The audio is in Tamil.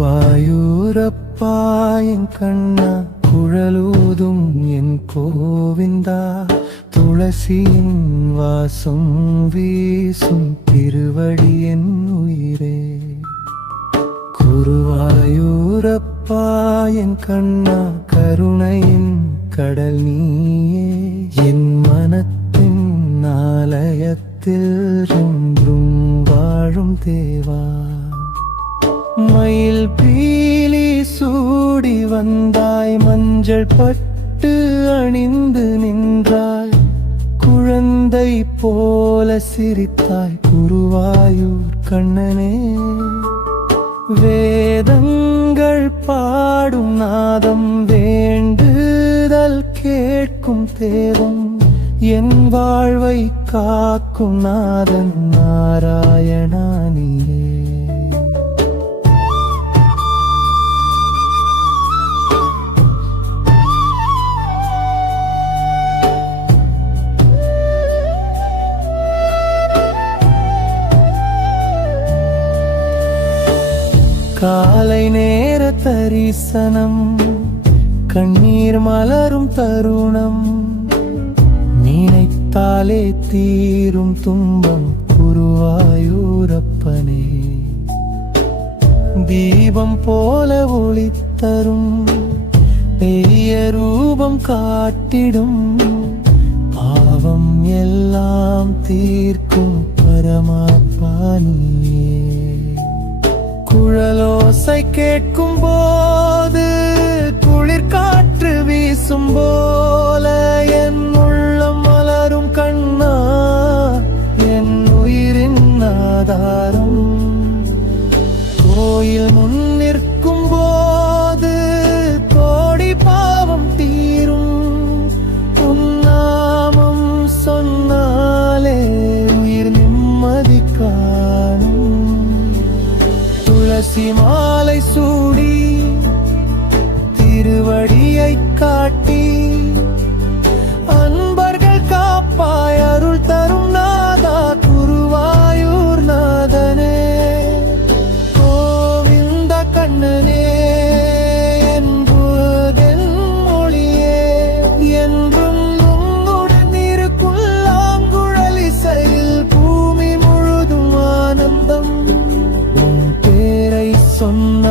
குருவாயூரப்பா என் கண்ணா குழலூதும் என் கோவிந்தா துளசியின் வாசம் வீசும் திருவடி என் உயிரே. குருவாயூரப்பா என் கண்ணா கருணையின் கடல் நீயே என் மனத்தின் ஆலயத்தில் என்றும் வாழும் தேவா. மயில் பீலி சூடி வந்தாய் மஞ்சள் பட்டு அணிந்து நின்றாய் குழந்தை போல சிரித்தாய் குருவாயூர் கண்ணனே. வேதங்கள் பாடும் நாதம் வேண்டுதல் கேட்கும் தேவம் என் வாழ்வை காக்கும் நாதன் நாராயணா நீயே. காலை நேர தரிசனம் கண்ணீர் மலரும் தருணம் நினைத்தாலே தீரும் துன்பம் குருவாயூரப்பனே. தீபம் போல ஒளித்தரும் பெரிய ரூபம் காட்டிடும் பாவம் எல்லாம் தீர்க்கும் பரமாத்மா நீயே. குழலோசை கேட்கும் போது குளிர் காற்று வீசும் போல என் உள்ளம் மலரும் கண்ணா என் உயிரின் ஆதாரம். கோயில் முன் நிற்கும் போது கோடி பாவம் தீரும் உன்னாமம் சொன்னாலே உயிர் நிம்மதி காணும். துளசி மாலை சூடி திருவடியை காட்டி அன்பர்கள் காப்பாய் அருள் தரும் நாதா குருவாயூர் நாதனே. கோவிந்த கண்ணனே என்பதென் மொழியே என்றும் உன்னுடன் இருக்குள்ளாங்குழல் இசையில் பூமி முழுதும் ஆனந்தம். சொன்ன